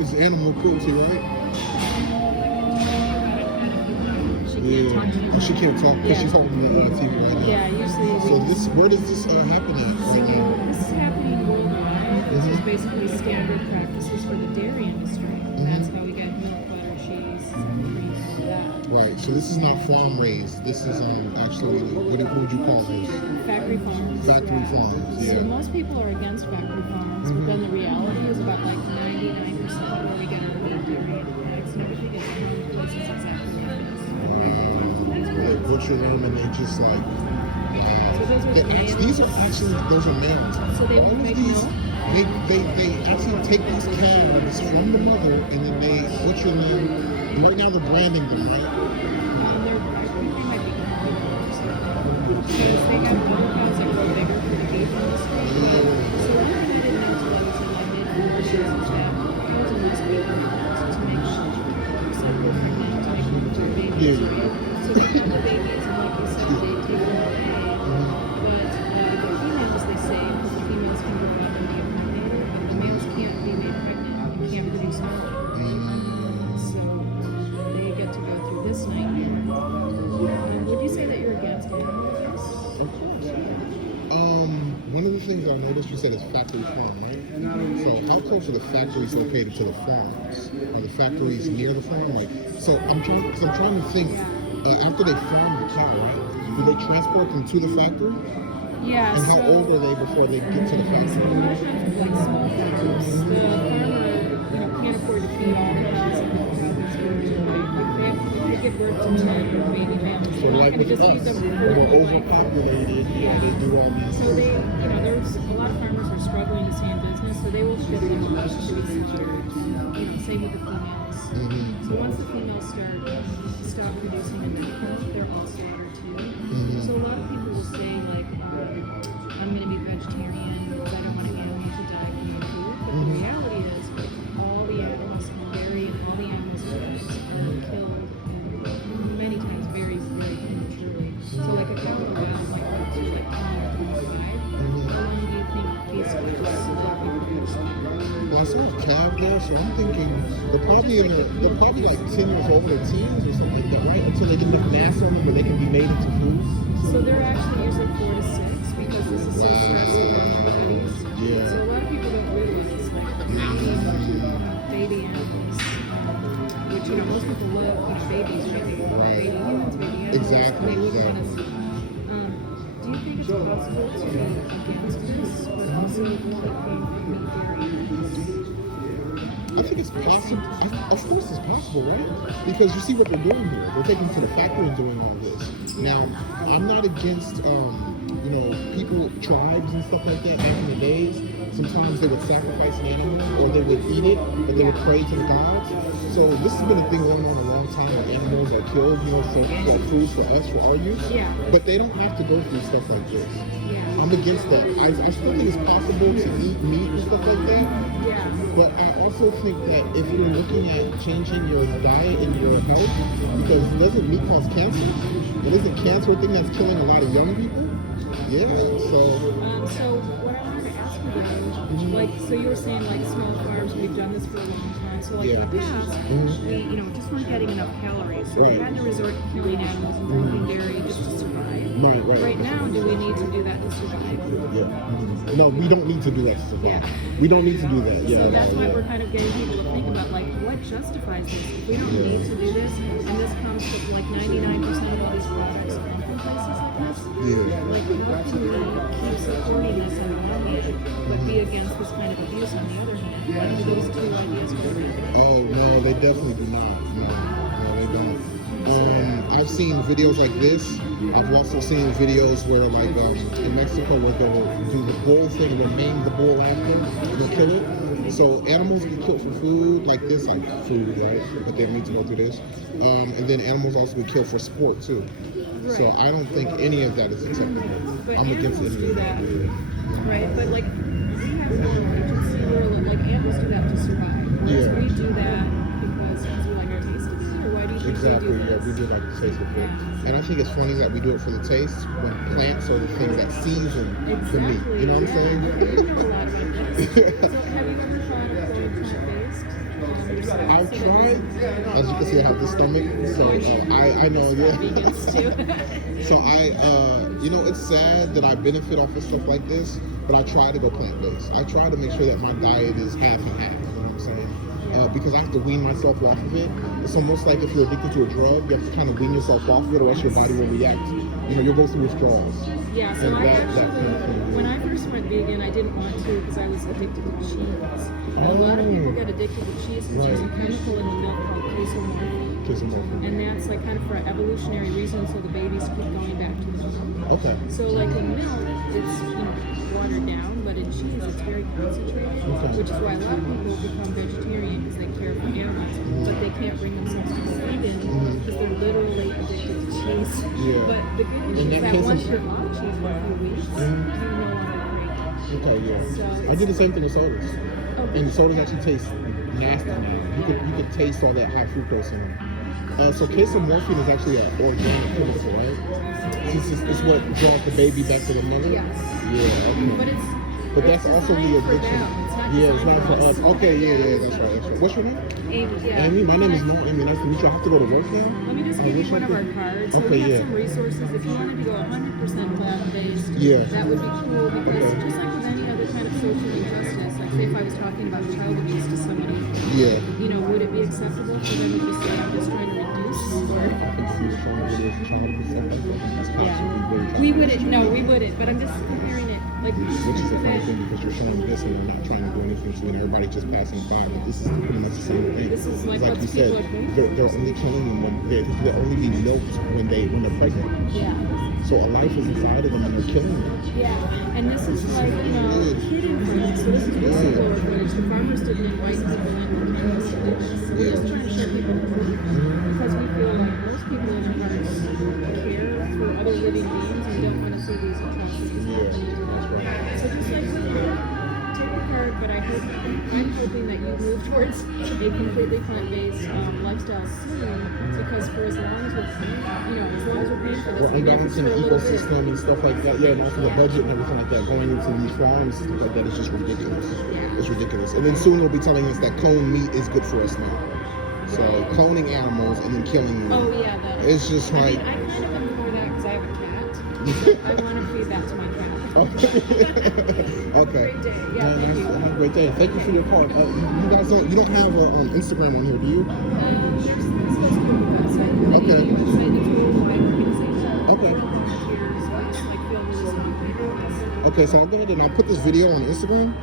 It's animal cruelty, right? Yeah. She can't talk because she's holding the TV right now. Yeah, usually. So where does this happen at right now? This is happening worldwide. This is basically standard practices for the dairy industry. That's how we get milk, butter, cheese, cream, all that. Right. So this is not farm raised. This is actually what would you call this? Factory farms. Factory farms. Yeah. So most people are against factory farms, but then the reality is about like 99% where we get our dairy and eggs and everything is from places exactly like this. They butcher them and they just like. So those are these are actually those are males. So they will make milk. They actually take these calves from the mother and then they butcher them. And right now they're branding them, right? They're, I think they might be because they have other cows that grow bigger for the beef industry. So one thing I didn't know until I was in my mid-40s is that cows are most beef farms to make sure so they're pregnant to make sure their babies. So they kill the babies and like you said, they take them away. But the females, they say, because the females can grow up and be impregnated, the males can't be made pregnant and can't produce milk. So they get to go through this nightmare. And would you say that you're against animal abuse? One of the things I noticed you said is factory farm, right? So how close are the factories located to the farms? Are the factories near the farm? Like, so I'm trying to think. After they farm the cow, right? Do they transport them to the factory? Yeah. And how old are they before they get to the factory? A lot of times, like small farms, the farmer, can't afford to feed all the cows and all the cows they give birth to 10 baby males. So like with just us, feed them we're overpopulated. Yeah, they do all these. So they, there's a lot of farmers are struggling to stay in business, so they will ship them off to be slaughtered. Same with the females. So once the females stop producing enough, they're all slaughtered too. So a lot of people will say like, I'm going to be vegetarian because I don't want an animal to die from my food. But the reality is, all the animals, dairy and all the animals are killed many times very, very prematurely. So like a cow around like 5. How long do you think these cows Well, I saw a calf there, so I'm thinking they're probably like 10 years old or teens or something like that, right? Until they get enough mass on them where they can be made into food. So they're actually usually 4 to 6 because this is so stressful on the bodies. Yeah. So a lot of people don't realize baby animals, which most people love, babies, Right. baby humans, baby animals. Exactly. They wouldn't want to see. Do you think it's possible to be against this, but also keep meat dairy animals? I think it's possible. Of course it's possible, right? Because you see what they're doing here. They're taking to the factory and doing all this. Now, I'm not against, people, tribes and stuff like that back in the days. Sometimes they would sacrifice an animal or they would eat it, but they would pray to the gods. So this has been a thing going on a long time where animals are killed, for food for us, for our use. Yeah. But they don't have to go through stuff like this. Yeah. I'm against that. I still think it's possible to eat meat and stuff like that. Yeah. But I also think that if you're looking at changing your diet and your health, because doesn't meat cause cancer? It isn't cancer a thing that's killing a lot of young people? Yeah, so what I wanted to ask you about, so you were saying like small farms, we've done this for a long time. So like in the past, we just weren't getting enough calories. So we had to resort to killing animals and drinking dairy just to survive. Right now, do we need to do that to survive? Yeah. No, we don't need to do that to survive. Yeah. We don't need to do that. Yeah. So that's why we're kind of getting people to think about like what justifies this. If we don't need to do this, and this comes to like 99% of all these projects come from places like this. Yeah. Like how can we keep supporting this on the one hand, but be against this kind of abuse on the other hand? Why do those two ideas go together? Oh no, they definitely do not. No, they don't. I've seen videos like this. I've also seen videos where, like, in Mexico, where they'll do the bull thing and they'll maim the bull after and they'll kill it. So animals get killed for food, like this, like food, right? But they need to go through this. And then animals also get killed for sport too. Right. So I don't think any of that is acceptable. But I'm against any of that. Right, but like we have no agency, like animals do that to survive. Whereas we do that because we like our taste of food. Or why do you think Exactly, we do we do like the taste of food. And I think it's funny that we do it for the taste when plants are the things that season the meat. You know what I'm saying? We have a lot of ideas. So have you ever tried As you can see, I have this stomach, so I know, yeah. Vegans too. So you know, it's sad that I benefit off of stuff like this, but I try to go plant-based. I try to make sure that my diet is half and half, you know what I'm saying? Because I have to wean myself off of it. It's almost like if you're addicted to a drug, you have to kind of wean yourself off of it, or else your body will react. You know, you'll go through withdrawals. Yeah, so And I that actually, kind of thing. when I first went vegan, I didn't want to because I was addicted to cheese. And a lot of people get addicted to cheese because there's a chemical in the milk called casomorphin. And that's like kind of for evolutionary reasons, so the babies keep going back to the milk. Okay. So like in milk, it's watered down, but in cheese, it's very concentrated, which is why a lot of people become vegetarian because they care for animals, but they can't bring themselves to go vegan because they're literally addicted to cheese. Yeah. But the good news is that once you're off cheese for a few weeks, you no longer crave it. Okay, yeah. So I did the same thing with sodas. Okay. And sodas actually taste nasty now. You could taste all that high fructose in them. So casomorphin is actually an organic chemical, right? It's what draws the baby back to the mother? Yes. Yeah, okay. But that's also the addiction. It's not for us. Okay, yeah, that's right. What's your name? Amy, yeah. Amy, my name is Mo. Amy, nice to meet you. I have to go to work now. Let me just give you one of our cards. So Okay, we have yeah. some resources. If you wanted to go 100% plant-based, Yeah. that would be cool because just like with any other kind of social injustice, like say if I was talking about child abuse to somebody, Yeah. you know, would it be acceptable for them to just say, I'm just trying to reduce? Or... Yeah. We wouldn't, but I'm just comparing it. Like, which is a funny thing because you're showing this and they're not trying to do anything to it. Everybody just passing by, but this is pretty much the same thing. This is like you what said, people are they're only killing them when they're only being milked when they're pregnant. Yeah. So a life is inside of them and they're killing them. Yeah, and this is like, you know, feeding farms. So this is whistleblower footage. The farmers didn't invite people in or tell us to do this. So we're just trying to show people because we feel like most people in our hearts care for other living beings and don't want to see these atrocities. Yeah, that's right. So just like take a card, but I'm hoping that you move towards a completely plant-based lifestyle soon, because for as long as we're paying, as long as we're paying for this, we're unbalancing the ecosystem and stuff like that. Yeah, and also the budget and everything like that going into these farms and stuff like that is just ridiculous. Yeah. It's ridiculous. And then soon they'll be telling us that cloned meat is good for us now. So cloning animals and then killing them. Oh yeah, that it's just like. I kind of am for that because I have a cat. I want to feed that to my cat. Okay. Great day. Yeah, thank you. Have a great day. Thank you for your call. You guys don't have Instagram on here, do you? There's this website. Okay. The website is ruled by organization. Okay. Here's like feel really. Okay, so I'll go ahead and I'll put this video on Instagram.